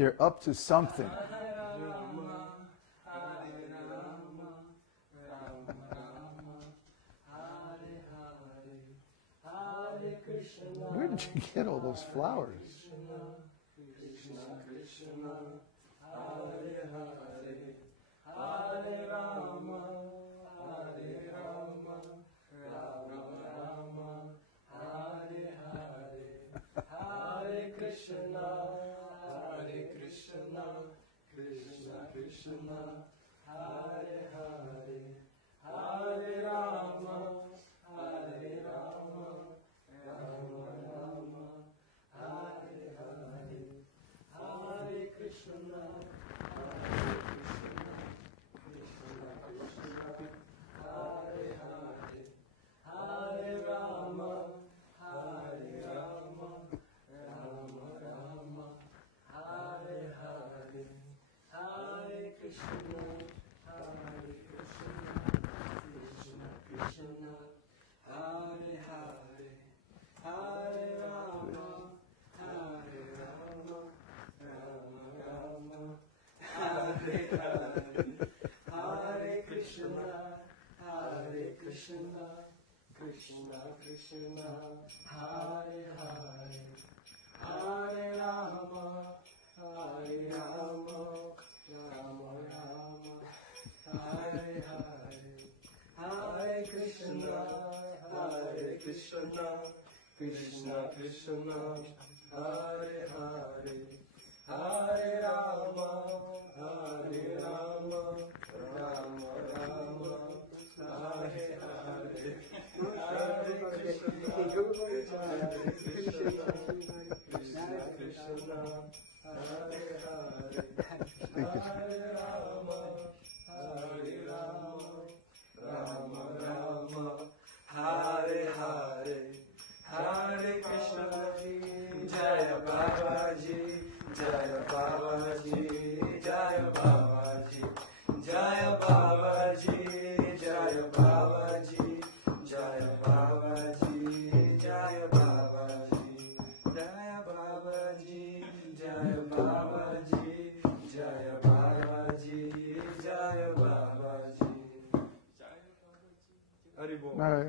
they're up to something. Where did you get all those flowers?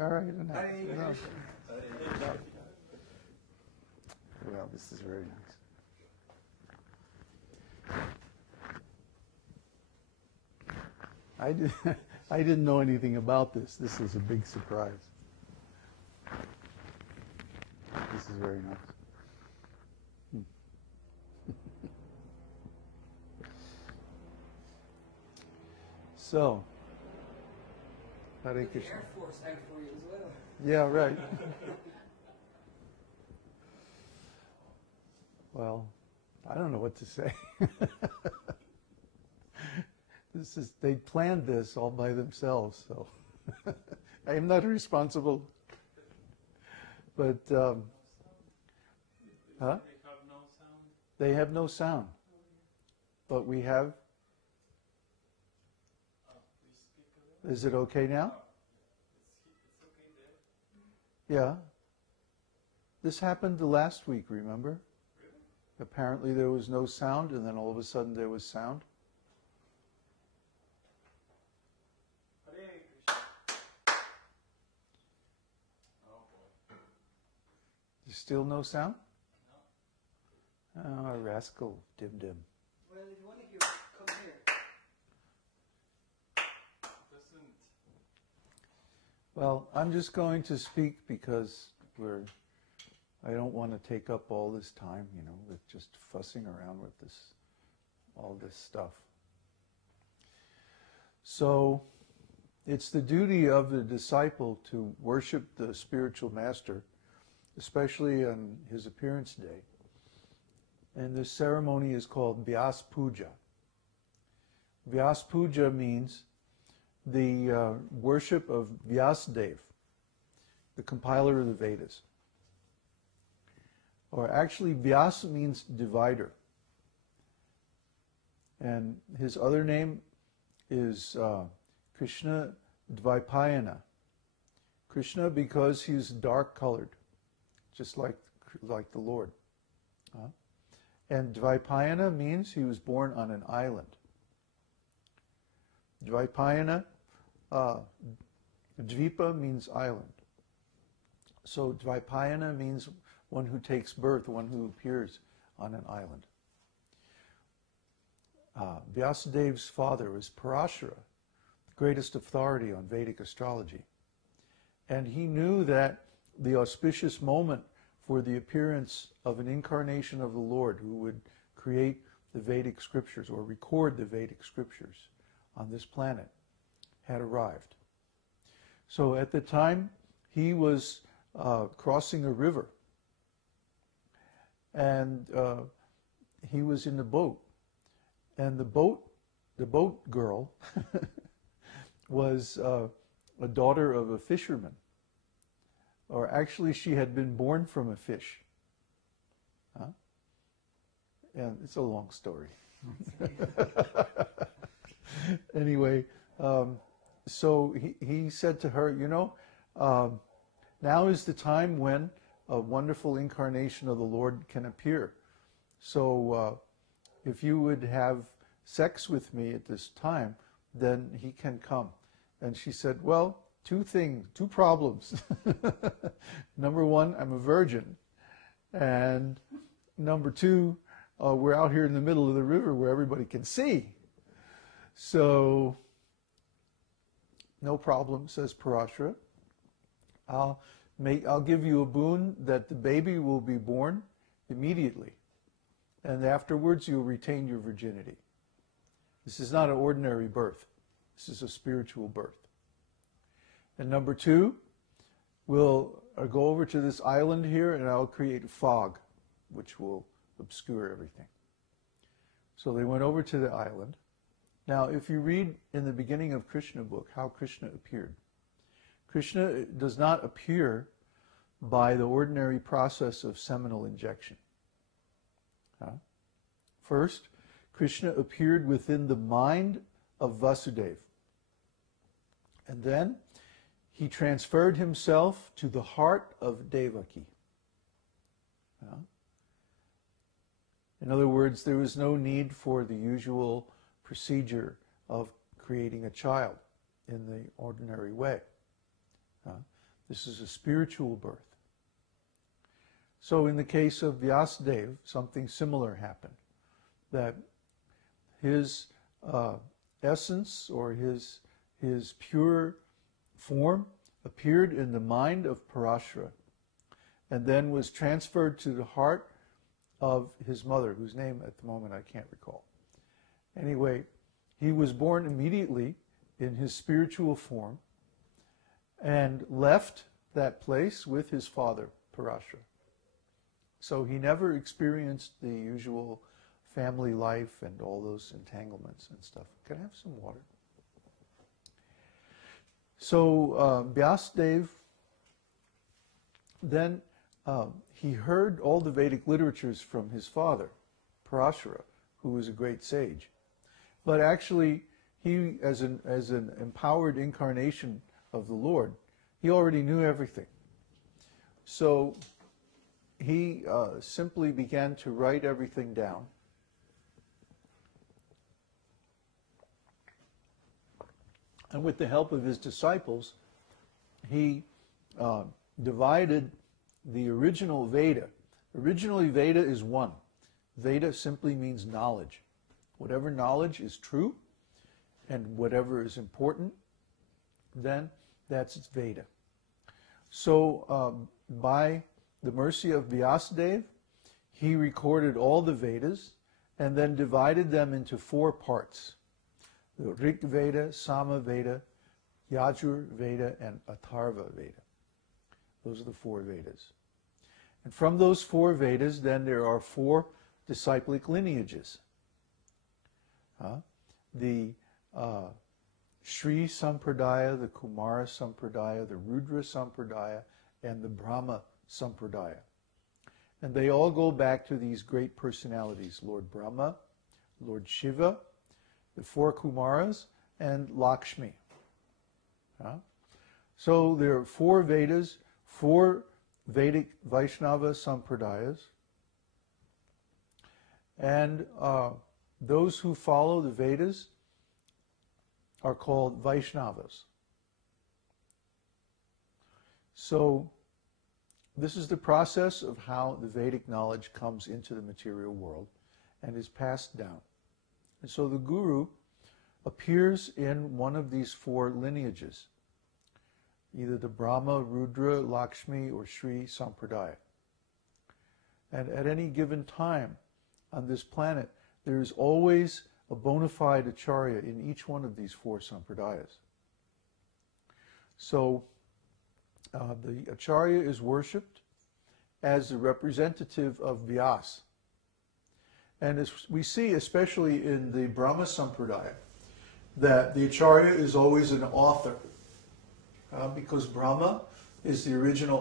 All right. No. Well, this is very nice. I didn't know anything about this. This is a big surprise. This is very nice. So, Hare Krishna. Air Force out for you as well. Yeah, right. Well, I don't know what to say. They planned this all by themselves, so I am not responsible. But, huh? They have no sound. They have no sound. But we have. Is it okay now? It's okay there. Yeah. This happened the last week, remember? Really? Apparently there was no sound, and then all of a sudden there was sound. Hare Krishna. Oh boy. There's still no sound? No. Oh, rascal, dim. Well, if you want to hear, come here. Doesn't. Well, I'm just going to speak because I don't want to take up all this time, with just fussing around with all this stuff. So, it's the duty of the disciple to worship the spiritual master, especially on his appearance day. And this ceremony is called Vyasa-puja. Vyasa-puja means the worship of Vyasadeva, the compiler of the Vedas. Or actually, Vyasa means divider. And his other name is Krishna Dvaipayana. Krishna because he's dark colored, just like the Lord. And Dvaipayana means he was born on an island. Dvaipayana, Dvipa means island. So Dvaipayana means one who takes birth, one who appears on an island. Vyasadev's father was Parashara, the greatest authority on Vedic astrology. And he knew that the auspicious moment for the appearance of an incarnation of the Lord who would create the Vedic scriptures or record the Vedic scriptures on this planet had arrived. So at the time, he was crossing a river, and he was in the boat. And the boat girl was a daughter of a fisherman. Or actually, she had been born from a fish. Huh? And it's a long story. Anyway, so he said to her, you know, now is the time when a wonderful incarnation of the Lord can appear. So if you would have sex with me at this time, then he can come. And she said, well, two problems. Number one, I'm a virgin. And number two, we're out here in the middle of the river where everybody can see. So, no problem, says Parashara. I'll give you a boon that the baby will be born immediately. And afterwards, you'll retain your virginity. This is not an ordinary birth. This is a spiritual birth. And number two, we'll go over to this island here and I'll create fog, which will obscure everything. So they went over to the island. Now, if you read in the beginning of Krishna book how Krishna appeared, Krishna does not appear by the ordinary process of seminal injection. First, Krishna appeared within the mind of Vasudeva. And then he transferred himself to the heart of Devaki. In other words, there was no need for the usual procedure of creating a child in the ordinary way. This is a spiritual birth. So in the case of Vyasadeva, something similar happened. That his essence or his pure form appeared in the mind of Parashara and then was transferred to the heart of his mother, whose name at the moment I can't recall. Anyway, he was born immediately in his spiritual form and left that place with his father, Parashara. So he never experienced the usual family life and all those entanglements and stuff. Can I have some water? So Vyasadeva, then he heard all the Vedic literatures from his father, Parashara, who was a great sage. But actually, he, as an empowered incarnation of the Lord, he already knew everything. So he simply began to write everything down. And with the help of his disciples, he divided the original Veda. Originally, Veda is one. Veda simply means knowledge. Whatever knowledge is true and whatever is important, then that's its Veda. So by the mercy of Vyasadeva, he recorded all the Vedas and then divided them into 4 parts. The Rig Veda, Sama Veda, Yajur Veda, and Atharva Veda. Those are the 4 Vedas. And from those 4 Vedas, then there are 4 disciplic lineages. The Shri Sampradaya, the Kumara Sampradaya, the Rudra Sampradaya, and the Brahma Sampradaya. And they all go back to these great personalities, Lord Brahma, Lord Shiva, the 4 Kumaras, and Lakshmi. So there are 4 Vedas, 4 Vedic Vaishnava Sampradayas, And those who follow the Vedas are called Vaishnavas. So this is the process of how the Vedic knowledge comes into the material world and is passed down. And so the Guru appears in one of these four lineages, either the Brahma, Rudra, Lakshmi, or Sri Sampradaya. And at any given time on this planet, there is always a bona fide acharya in each one of these four sampradayas. So the acharya is worshipped as the representative of Vyasa. And as we see, especially in the Brahma Sampradaya, that the acharya is always an author, because Brahma is the original